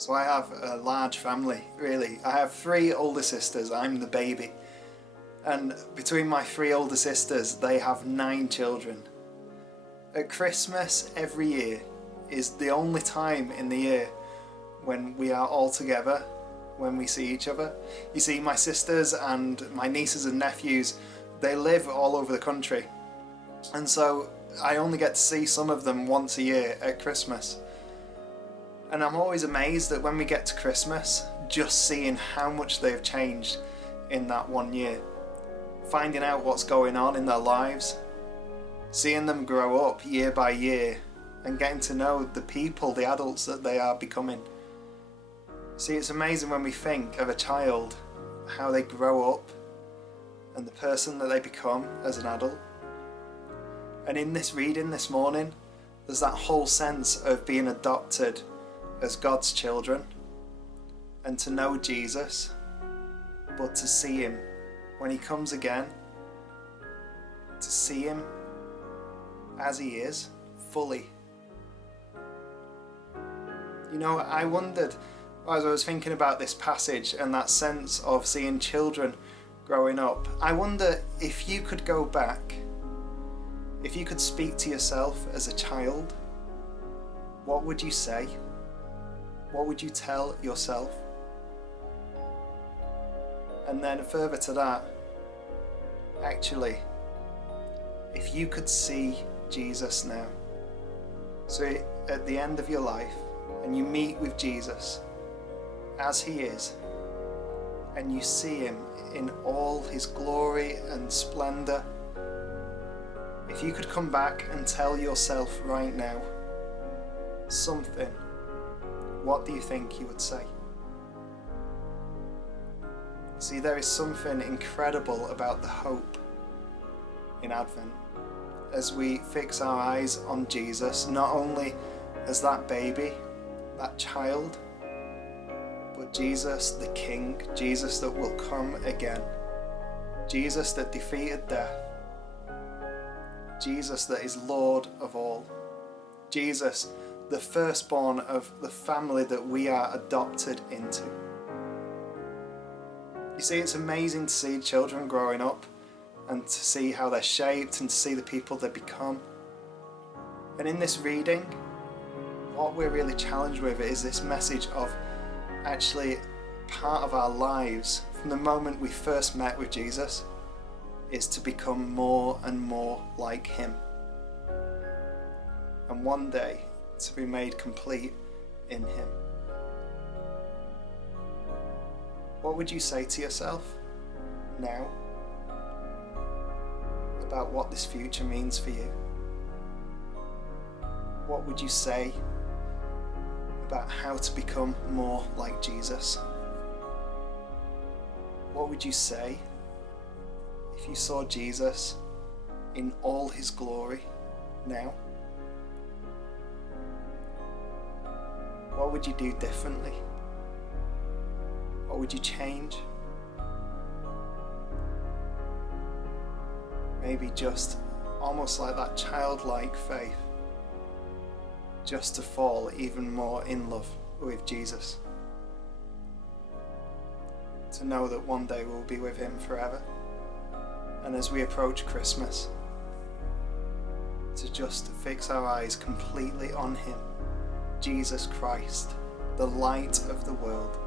So I have a large family, really. I have 3 older sisters, I'm the baby. And between my 3 older sisters, they have 9 children. At Christmas every year is the only time in the year when we are all together, when we see each other. You see, my sisters and my nieces and nephews, they live all over the country. And so I only get to see some of them once a year at Christmas. And I'm always amazed that when we get to Christmas, just seeing how much they've changed in that one year. Finding out what's going on in their lives, seeing them grow up year by year, and getting to know the people, the adults that they are becoming. See, it's amazing when we think of a child, how they grow up, and the person that they become as an adult. And in this reading this morning, there's that whole sense of being adopted as God's children, and to know Jesus, but to see him when he comes again, to see him as he is, fully. You know, I wondered, as I was thinking about this passage and that sense of seeing children growing up, I wonder if you could go back, if you could speak to yourself as a child, what would you say? What would you tell yourself? And then further to that, actually, if you could see Jesus now, so at the end of your life, and you meet with Jesus as he is, and you see him in all his glory and splendor, if you could come back and tell yourself right now something, what do you think you would say? See, there is something incredible about the hope in Advent as we fix our eyes on Jesus, not only as that baby, that child, but Jesus the King, Jesus that will come again, Jesus that defeated death, Jesus that is Lord of all, Jesus the firstborn of the family that we are adopted into. You see, it's amazing to see children growing up and to see how they're shaped and to see the people they become. And in this reading, what we're really challenged with is this message of actually part of our lives from the moment we first met with Jesus is to become more and more like him. And one day to be made complete in him. What would you say to yourself now about what this future means for you? What would you say about how to become more like Jesus? What would you say if you saw Jesus in all his glory now? What would you do differently? What would you change? Maybe just almost like that childlike faith, just to fall even more in love with Jesus. To know that one day we'll be with him forever. And as we approach Christmas, to just fix our eyes completely on him, Jesus Christ, the light of the world.